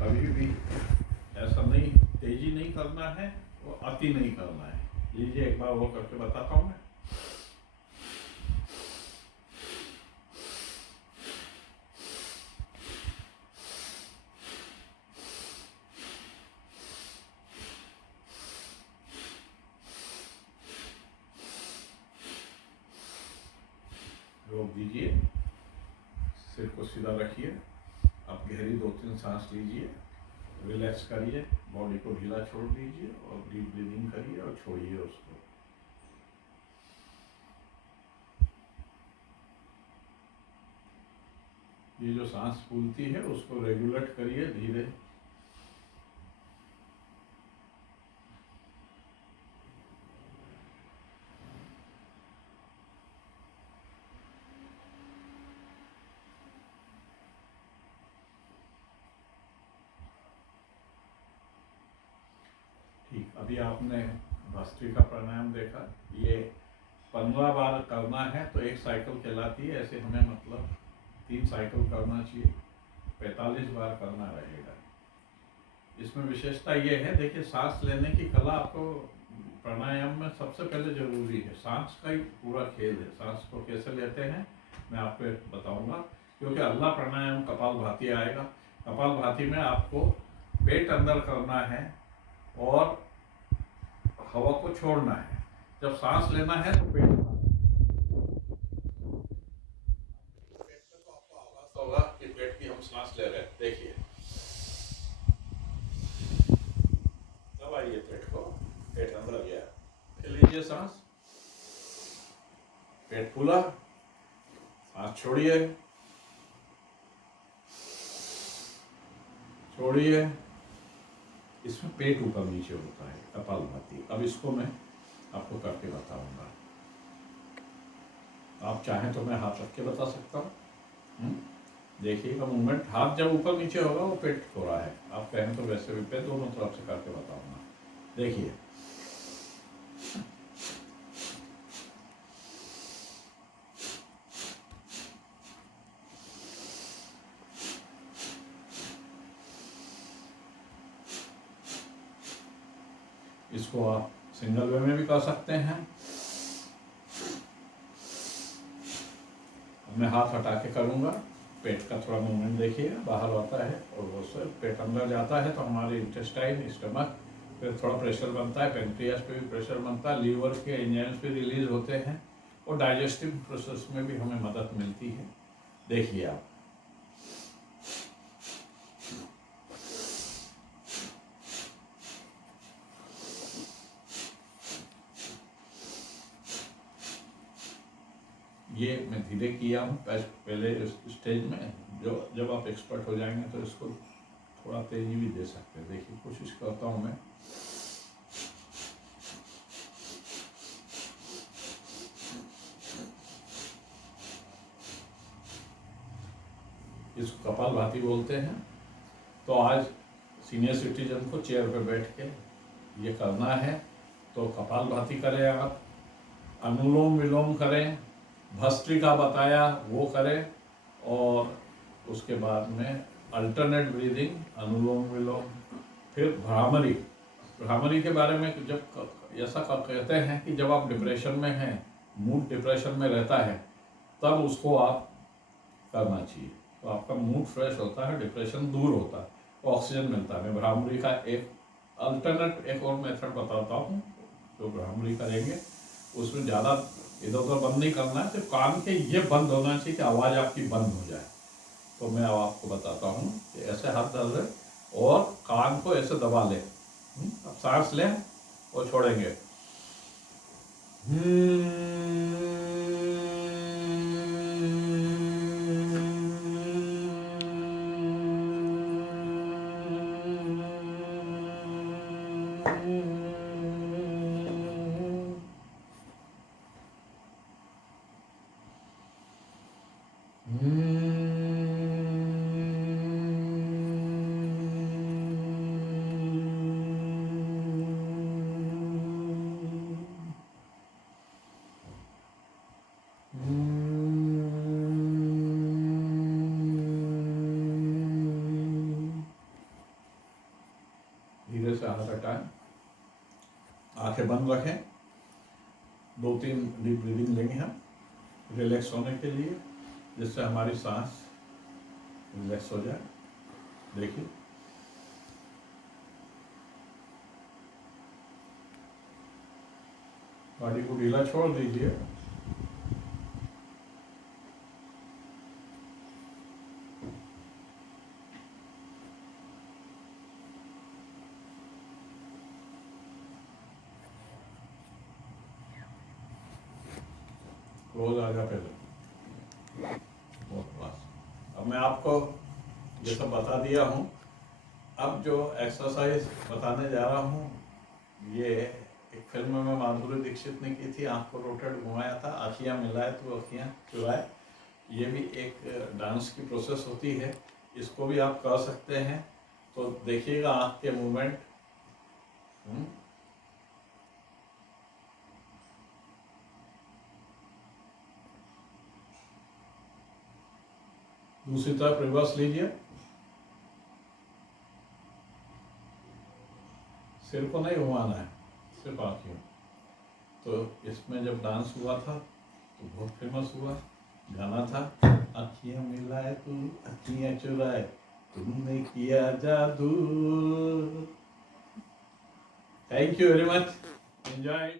कभी भी ऐसा नहीं, तेजी नहीं करना है और अति नहीं करना है। लीजिए, एक बार वो करके बताता हूँ मैं। रोक दीजिए, सिर को सीधा रखिए, आप गहरी 2-3 सांस लीजिए, रिलैक्स करिए, बॉडी को ढीला छोड़ दीजिए और डीप ब्रीदिंग करिए और छोड़िए उसको। ये जो सांस फूलती है उसको रेगुलेट करिए धीरे। ठीक, अभी आपने भस्त्रिका प्राणायाम देखा। ये 15 बार करना है तो एक साइकिल कहलाती है, ऐसे हमें मतलब 3 साइकिल करना चाहिए, 45 बार करना रहेगा। इसमें विशेषता ये है, देखिए सांस लेने की कला आपको प्राणायाम में सबसे पहले जरूरी है। सांस का ही पूरा खेल है। सांस को कैसे लेते हैं मैं आपको बताऊंगा, क्योंकि अगला प्राणायाम कपालभाति आएगा। कपालभाति में आपको पेट अंदर करना है और हवा को छोड़ना है। जब सांस लेना है तो पेट में तो आपको आभास होगा कि पेट की हम सांस ले रहे हैं। देखिए दबाइए पेट को, पेट अंदर गया, फिर लीजिए सांस, पेट फूला, सांस छोड़िए, छोड़िए। इसमें पेट ऊपर नीचे होता है कपालभाति। अब इसको मैं आपको करके बताऊंगा। आप चाहें तो मैं हाथ रख के बता सकता हूँ। देखिएगा मूवमेंट, हाथ जब ऊपर नीचे होगा वो पेट हो रहा है। आप कहें तो वैसे भी पेट दोनों तरफ से करके बताऊंगा। देखिए इसको आप सिंगल वे में भी कर सकते हैं। मैं हाथ हटा के करूँगा, पेट का थोड़ा मूवमेंट देखिए, बाहर आता है और वो सब पेट अंदर जाता है तो हमारे इंटेस्टाइन, स्टमक, फिर थोड़ा प्रेशर बनता है, पेनक्रियास पे भी प्रेशर बनता है, लीवर के एंजाइम्स भी रिलीज होते हैं और डाइजेस्टिव प्रोसेस में भी हमें मदद मिलती है। देखिए आप ये मैं धीरे किया हूँ पहले स्टेज में। जो जब आप एक्सपर्ट हो जाएंगे तो इसको थोड़ा तेजी भी दे सकते हैं। देखिए कोशिश करता हूँ मैं। इसको कपालभाति बोलते हैं। तो आज सीनियर सिटीजन को चेयर पे बैठ के ये करना है तो कपालभाति करें, आप अनुलोम विलोम करें, भस्त्रिका बताया वो करें, और उसके बाद में अल्टरनेट ब्रीदिंग, अनुलोम विलोम, फिर भ्रामरी। भ्रामरी के बारे में जब ऐसा कहते हैं कि जब आप डिप्रेशन में हैं, मूड डिप्रेशन में रहता है, तब उसको आप करना चाहिए तो आपका मूड फ्रेश होता है, डिप्रेशन दूर होता है, ऑक्सीजन मिलता है। मैं भ्रामरी का एक अल्टरनेट एक और मेथड बताता हूँ जो भ्रामरी करेंगे। उसमें ज़्यादा इधर उधर बंद नहीं करना है, सिर्फ कान के ये बंद होना चाहिए कि आवाज़ आपकी बंद हो जाए। तो मैं अब आपको बताता हूँ कि ऐसे हाथ डाल लें और कान को ऐसे दबा लें। अब सांस लें और छोड़ेंगे। धीरे से हाथ हटाएं, आंखें बंद रखें, 2-3 डीप ब्रीदिंग लेंगे हम रिलैक्स होने के लिए, जिससे हमारी सांस रिलैक्स हो जाए। देखिए बॉडी को ढीला छोड़ दीजिए। क्लोज आ जा पहले। अब मैं आपको ये सब बता दिया हूँ। अब जो एक्सरसाइज बताने जा रहा हूँ, ये एक फिल्म में माधुरी दीक्षित ने की थी। आँख को रोटेट घुमाया था, आँखियाँ मिलाए तो आँखियाँ चुराए। ये भी एक डांस की प्रोसेस होती है, इसको भी आप कर सकते हैं। तो देखिएगा आँख के मूवमेंट। दूसरी तरफ रिवर्स लीजिए, सिर को नहीं घुमाना है, सिर्फ आँखें। तो इसमें जब डांस हुआ था तो बहुत फेमस हुआ, गाना था, अखियाँ मिलाए तू अखियाँ चुराए तुमने किया जादू। Thank you very much, enjoy.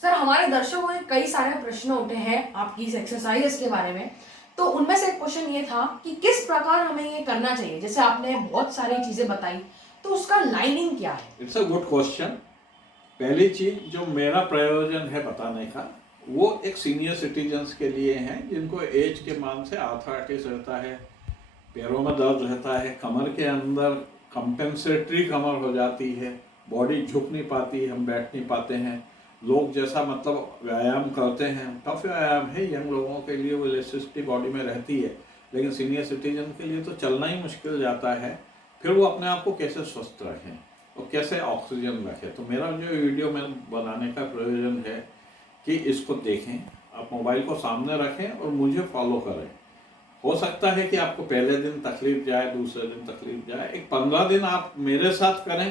Sir, हमारे दर्शकों ने कई सारे प्रश्न उठे हैं आपकी इस एक्सरसाइज के बारे में, तो उनमें से एक क्वेश्चन ये था कि किस प्रकार हमें ये करना चाहिए। जैसे आपने बहुत सारी चीजें बताई, तो उसका लाइनिंग क्या है? It's a good question. पहली चीज जो मेरा प्रयोजन है बताने का, वो एक सीनियर सिटीजन्स के लिए है जिनको एज के मान से आर्थराइटिस रहता है, पैरों में दर्द रहता है, कमर के अंदर कंपेंसेटरी कमर हो जाती है, बॉडी झुक नहीं पाती, हम बैठ नहीं पाते हैं, लोग जैसा मतलब व्यायाम करते हैं, टफ व्यायाम है यंग लोगों के लिए, वो इलास्टिसिटी बॉडी में रहती है, लेकिन सीनियर सिटीजन के लिए तो चलना ही मुश्किल जाता है। फिर वो अपने आप को कैसे स्वस्थ रखें और कैसे ऑक्सीजन रखें। तो मेरा जो वीडियो में बनाने का प्रयोजन है कि इसको देखें, आप मोबाइल को सामने रखें और मुझे फॉलो करें। हो सकता है कि आपको पहले दिन तकलीफ जाए, दूसरे दिन तकलीफ जाए, एक 15 दिन आप मेरे साथ करें,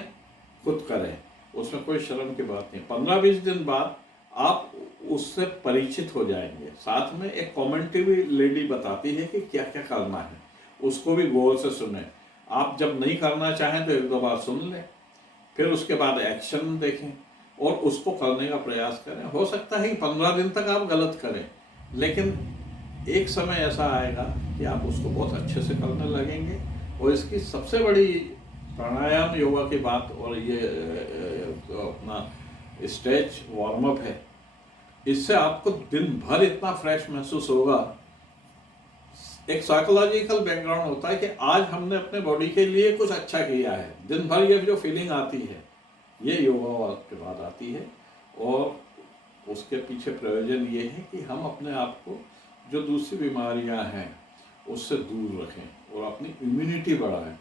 खुद करें, उसमें कोई शर्म की बात नहीं। 15-20 दिन बाद आप उससे परिचित हो जाएंगे। साथ में एक कमेंट्री भी लेडी बताती है कि क्या क्या करना है, उसको भी गौर से सुने। आप जब नहीं करना चाहें तो 1-2 बार सुन लें, फिर उसके बाद एक्शन देखें और उसको करने का प्रयास करें। हो सकता है कि 15 दिन तक आप गलत करें, लेकिन एक समय ऐसा आएगा कि आप उसको बहुत अच्छे से करने लगेंगे। और इसकी सबसे बड़ी प्राणायाम योगा की बात, और ये अपना स्ट्रेच वार्म अप है, इससे आपको दिन भर इतना फ्रेश महसूस होगा। एक साइकोलॉजिकल बैकग्राउंड होता है कि आज हमने अपने बॉडी के लिए कुछ अच्छा किया है, दिन भर ये जो फीलिंग आती है ये योगा के बाद आती है। और उसके पीछे प्रयोजन ये है कि हम अपने आप को जो दूसरी बीमारियां हैं उससे दूर रखें और अपनी इम्यूनिटी बढ़ाएं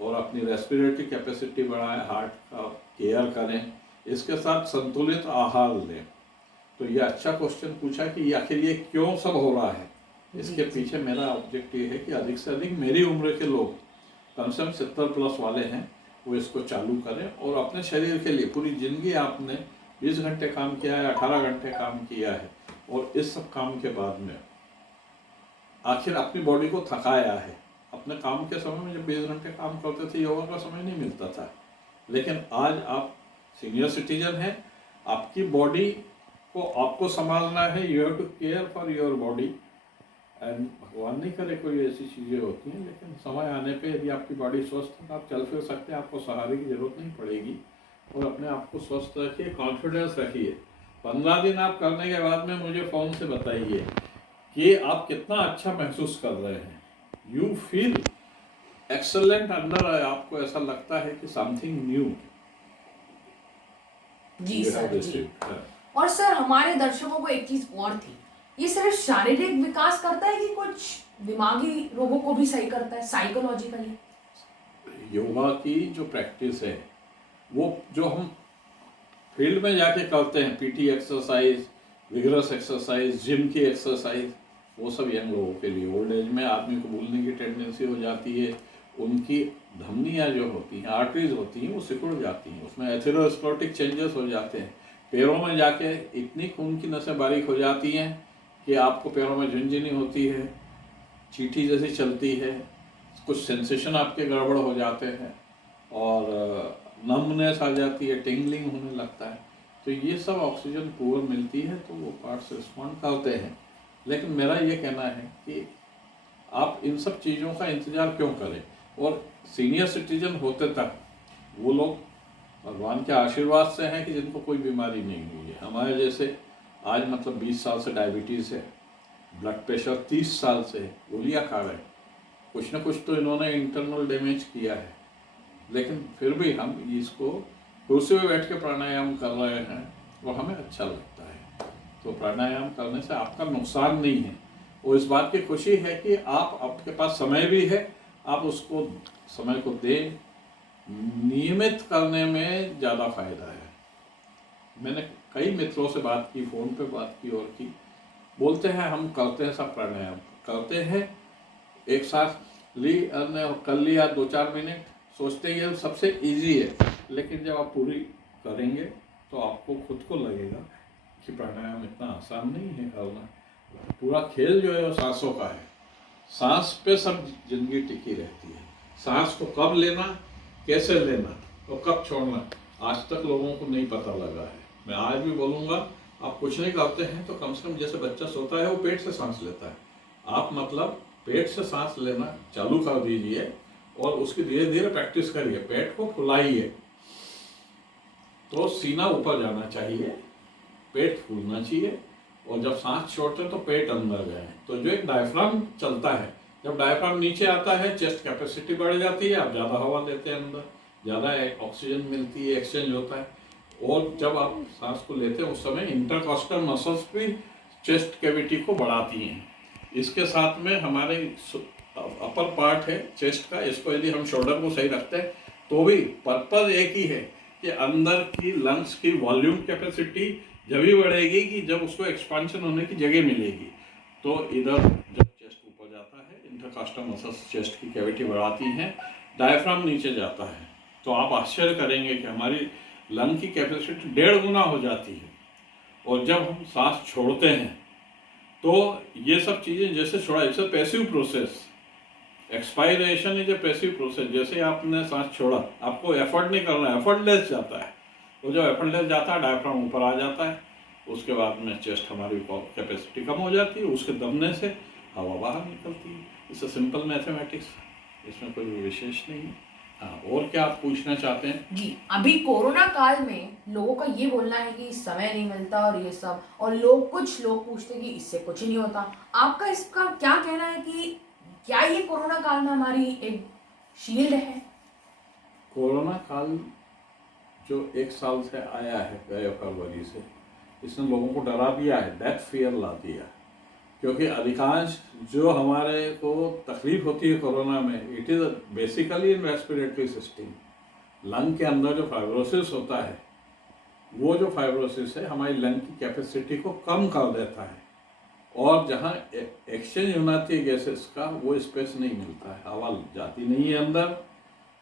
और अपनी रेस्पिरेटरी कैपेसिटी बढ़ाएं, हार्ट का केयर करें, इसके साथ संतुलित आहार लें। तो ये अच्छा क्वेश्चन पूछा कि आखिर ये क्यों सब हो रहा है। इसके पीछे मेरा ऑब्जेक्टिव है कि अधिक से अधिक मेरी उम्र के लोग, कम से कम 70+ वाले हैं, वो इसको चालू करें और अपने शरीर के लिए पूरी ज़िंदगी आपने 20 घंटे काम किया है, 18 घंटे काम किया है, और इस सब काम के बाद में आखिर अपनी बॉडी को थकाया है। अपने काम के समय में जब 20 घंटे काम करते थे, योगा का समय नहीं मिलता था, लेकिन आज आप सीनियर सिटीजन हैं, आपकी बॉडी को आपको संभालना है। You have to care for your body. And भगवान नहीं करे कोई ऐसी चीज़ें होती हैं, लेकिन समय आने पे यदि आपकी बॉडी स्वस्थ है तो आप चल फिर सकते हैं, आपको सहारे की जरूरत नहीं पड़ेगी। और अपने आप को स्वस्थ रखिए, कॉन्फिडेंस रखिए। 15 दिन आप करने के बाद में मुझे फ़ोन से बताइए कि आप कितना अच्छा महसूस कर रहे हैं। यू फील एक्सेलेंट, अंदर आपको ऐसा लगता है कि समथिंग न्यू जी सर, जी। और सर, हमारे दर्शकों को एक चीज और थी, ये सिर्फ शारीरिक विकास करता है कि कुछ दिमागी रोगों को भी सही करता है, साइकोलॉजिकली? योगा की जो प्रैक्टिस है, वो जो हम फील्ड में जाके करते हैं, PT exercise, vigorous exercise, gym की एक्सरसाइज, वो सब यंग लोगों के लिए। ओल्ड एज में आदमी को भूलने की टेंडेंसी हो जाती है, उनकी धमनियाँ जो होती हैं, आर्टरीज होती हैं, वो सिकुड़ जाती हैं, उसमें एथेरोस्क्लेरोटिक चेंजेस हो जाते हैं। पैरों में जाके इतनी खून की नसें बारीक हो जाती हैं कि आपको पैरों में झुनझुनी होती है, चींटी जैसी चलती है, कुछ सेंसेशन आपके गड़बड़ हो जाते हैं और नमनेस आ जाती है, टिंगलिंग होने लगता है। तो ये सब ऑक्सीजन पुअर मिलती है तो वो पार्ट्स रिस्पॉन्ड करते हैं। लेकिन मेरा ये कहना है कि आप इन सब चीज़ों का इंतज़ार क्यों करें। और सीनियर सिटीजन होते तक वो लोग भगवान के आशीर्वाद से हैं कि जिनको कोई बीमारी नहीं हुई है। हमारे जैसे आज मतलब 20 साल से डायबिटीज़ है, ब्लड प्रेशर 30 साल से है, गोलियाँ खा रहे हैं, कुछ ना कुछ तो इन्होंने इंटरनल डैमेज किया है, लेकिन फिर भी हम इसको कुर्सी में बैठ के प्राणायाम कर रहे हैं और हमें अच्छा लगता है। तो प्राणायाम करने से आपका नुकसान नहीं है, और इस बात की खुशी है कि आपके पास समय भी है, आप उसको समय को दें। नियमित करने में ज़्यादा फायदा है। मैंने कई मित्रों से बात की, फ़ोन पे बात की और की, बोलते हैं हम करते हैं, सब प्राणायाम करते हैं, एक सांस ली और कर लिया 2-4 मिनट, सोचते ही सबसे इजी है, लेकिन जब आप पूरी करेंगे तो आपको खुद को लगेगा कि प्राणायाम इतना आसान नहीं है करना। पूरा खेल जो है वो सांसों का है, सांस पे सब जिंदगी टिकी रहती है। सांस को कब लेना, कैसे लेना और कब छोड़ना, आज तक लोगों को नहीं पता लगा है। मैं आज भी बोलूँगा, आप कुछ नहीं करते हैं तो कम से कम जैसे बच्चा सोता है वो पेट से सांस लेता है, आप मतलब पेट से सांस लेना चालू कर दीजिए और उसकी धीरे धीरे प्रैक्टिस करिए। पेट को फुलाइए तो सीना ऊपर जाना चाहिए, पेट फूलना चाहिए, और जब सांस छोड़ते हैं तो पेट अंदर जाए। तो जो एक डायफ्राम चलता है, जब डायफ्राम नीचे आता है चेस्ट कैपेसिटी बढ़ जाती है, आप ज़्यादा हवा लेते हैं अंदर, ज़्यादा ऑक्सीजन मिलती है, एक्सचेंज होता है। और जब आप सांस को लेते हैं उस समय इंटरकॉस्टल मसल्स भी चेस्ट कैविटी को बढ़ाती हैं। इसके साथ में हमारे अपर पार्ट है चेस्ट का, इसको यदि हम शोल्डर को सही रखते हैं तो भी पर्पज एक ही है कि अंदर की लंग्स की वॉल्यूम कैपेसिटी जब ही बढ़ेगी कि जब उसको एक्सपांशन होने की जगह मिलेगी। तो इधर जब चेस्ट ऊपर जाता है, इंटरकॉस्टल मसल्स चेस्ट की कैविटी बढ़ाती हैं, डायफ्राम नीचे जाता है, तो आप आश्चर्य करेंगे कि हमारी लंग की कैपेसिटी 1.5 गुना हो जाती है। और जब हम सांस छोड़ते हैं तो ये सब चीज़ें जैसे छोड़ा, it's passive process, expiration is a passive process. जैसे आपने सांस छोड़ा, आपको एफर्ट नहीं करना, एफर्टलेस जाता है। तो जब एफर्टलेस जाता है डायफ्राम ऊपर आ जाता है, उसके बाद में चेस्ट हमारी कैपेसिटी कम हो जाती है, उसके दबने से हवा बाहर निकलती है। इट्स अ सिंपल मैथमेटिक्स, इसमें कोई विशेष नहीं है। हाँ, और क्या आप पूछना चाहते हैं? जी, अभी कोरोना काल में लोगों का ये बोलना है कि समय नहीं मिलता और ये सब, और कुछ लोग पूछते हैं कि इससे कुछ नहीं होता। आपका इसका क्या कहना है कि क्या ये कोरोना काल में हमारी एक शील्ड है? कोरोना काल जो 1 साल से आया है, गए फरवरी से, इसने लोगों को डरा दिया है, डेथ फियर ला दिया। क्योंकि अधिकांश जो हमारे को तकलीफ होती है कोरोना में, it is basically in respiratory system. Lung के अंदर जो फाइब्रोसिस होता है, वो जो फाइब्रोसिस है हमारी लंग की कैपेसिटी को कम कर देता है, और जहाँ एक्सचेंज होना चाहिए गैसेस का, वो स्पेस नहीं मिलता है, हवा जाती नहीं है अंदर,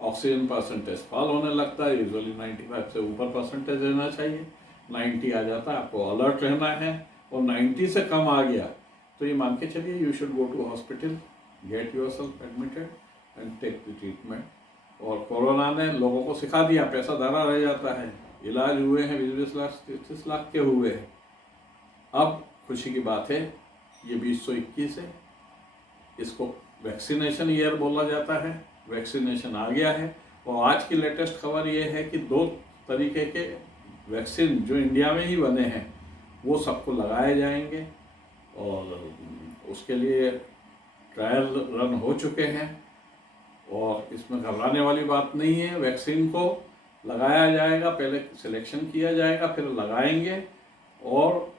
ऑक्सीजन परसेंटेज फॉल होने लगता है। यूजुअली 95 से ऊपर परसेंटेज रहना चाहिए, 90 आ जाता है, आपको अलर्ट रहना है। और 90 से कम आ गया तो ये मान के चलिए you should go to hospital, get yourself admitted and take the treatment. और कोरोना ने लोगों को सिखा दिया, पैसा धरा रह जाता है। इलाज हुए हैं 20-20 लाख 30 लाख के हुए हैं। अब खुशी की बात है, ये 2021 है, इसको वैक्सीनेशन ईयर बोला जाता है, वैक्सीनेशन आ गया है। और आज की लेटेस्ट खबर ये है कि 2 तरीके के वैक्सीन जो इंडिया में ही बने हैं वो सबको लगाए जाएंगे, और उसके लिए ट्रायल रन हो चुके हैं। और इसमें घबराने वाली बात नहीं है, वैक्सीन को लगाया जाएगा, पहले सिलेक्शन किया जाएगा, फिर लगाएंगे, और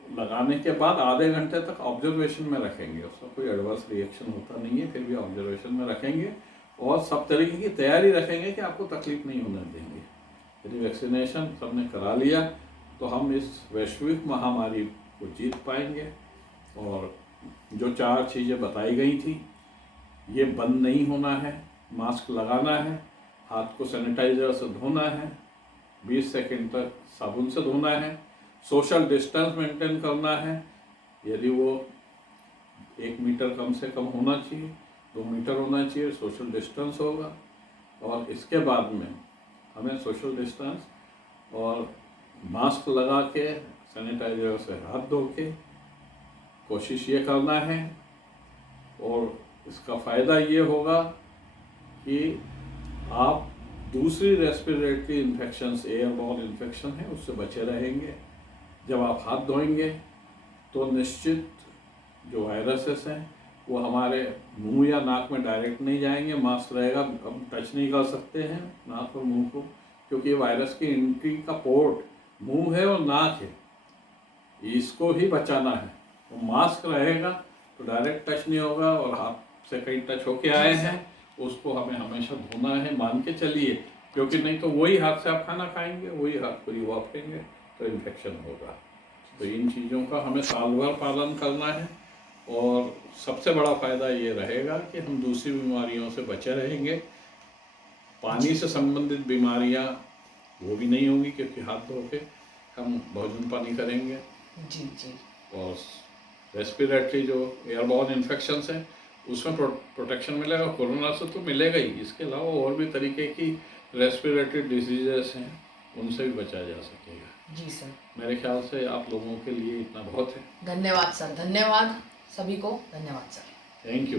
लगाने के बाद आधे घंटे तक ऑब्जर्वेशन में रखेंगे। उसका कोई एडवर्स रिएक्शन होता नहीं है, फिर भी ऑब्जर्वेशन में रखेंगे, और सब तरीके की तैयारी रखेंगे कि आपको तकलीफ नहीं होने देंगे। यदि वैक्सीनेशन सबने करा लिया तो हम इस वैश्विक महामारी को जीत पाएंगे। और जो 4 चीज़ें बताई गई थी, ये बंद नहीं होना है, मास्क लगाना है, हाथ को सैनिटाइजर से धोना है, 20 सेकंड तक साबुन से धोना है, सोशल डिस्टेंस मेंटेन करना है, यदि वो 1 मीटर कम से कम होना चाहिए, 2 मीटर होना चाहिए, सोशल डिस्टेंस होगा। और इसके बाद में हमें सोशल डिस्टेंस और मास्क लगा के सैनिटाइजर से हाथ धो के कोशिश ये करना है। और इसका फ़ायदा ये होगा कि आप दूसरी रेस्पिरेटरी इन्फेक्शंस, एयरबॉर्न इन्फेक्शन है, उससे बचे रहेंगे। जब आप हाथ धोएंगे तो निश्चित जो वायरसेस हैं वो हमारे मुंह या नाक में डायरेक्ट नहीं जाएंगे, मास्क रहेगा, हम टच नहीं कर सकते हैं नाक और मुंह को, क्योंकि वायरस की एंट्री का पोर्ट मुंह है और नाक है, इसको ही बचाना है। तो मास्क रहेगा तो डायरेक्ट टच नहीं होगा, और हाथ से कहीं टच होके आए हैं उसको हमें हमेशा धोना है, मान के चलिए, क्योंकि नहीं तो वही हाथ से आप खाना खाएंगे, वही हाथ को वापरेंगे तो इन्फेक्शन होगा। तो इन चीज़ों का हमें साल भर पालन करना है। और सबसे बड़ा फ़ायदा ये रहेगा कि हम दूसरी बीमारियों से बचे रहेंगे। पानी से संबंधित बीमारियां वो भी नहीं होंगी, क्योंकि हाथ धो के हम भोजन पानी करेंगे। जी जी। और रेस्पिरेटरी जो एयरबॉर्न इन्फेक्शंस हैं उसमें प्रोटेक्शन मिलेगा। कोरोना से तो मिलेगा ही, इसके अलावा और भी तरीके की रेस्पिरेटरी डिजीजेस हैं, उनसे भी बचा जा सकेगा। जी सर। मेरे ख्याल से आप लोगों के लिए इतना बहुत है। धन्यवाद सर, धन्यवाद सभी को, धन्यवाद सर। Thank you.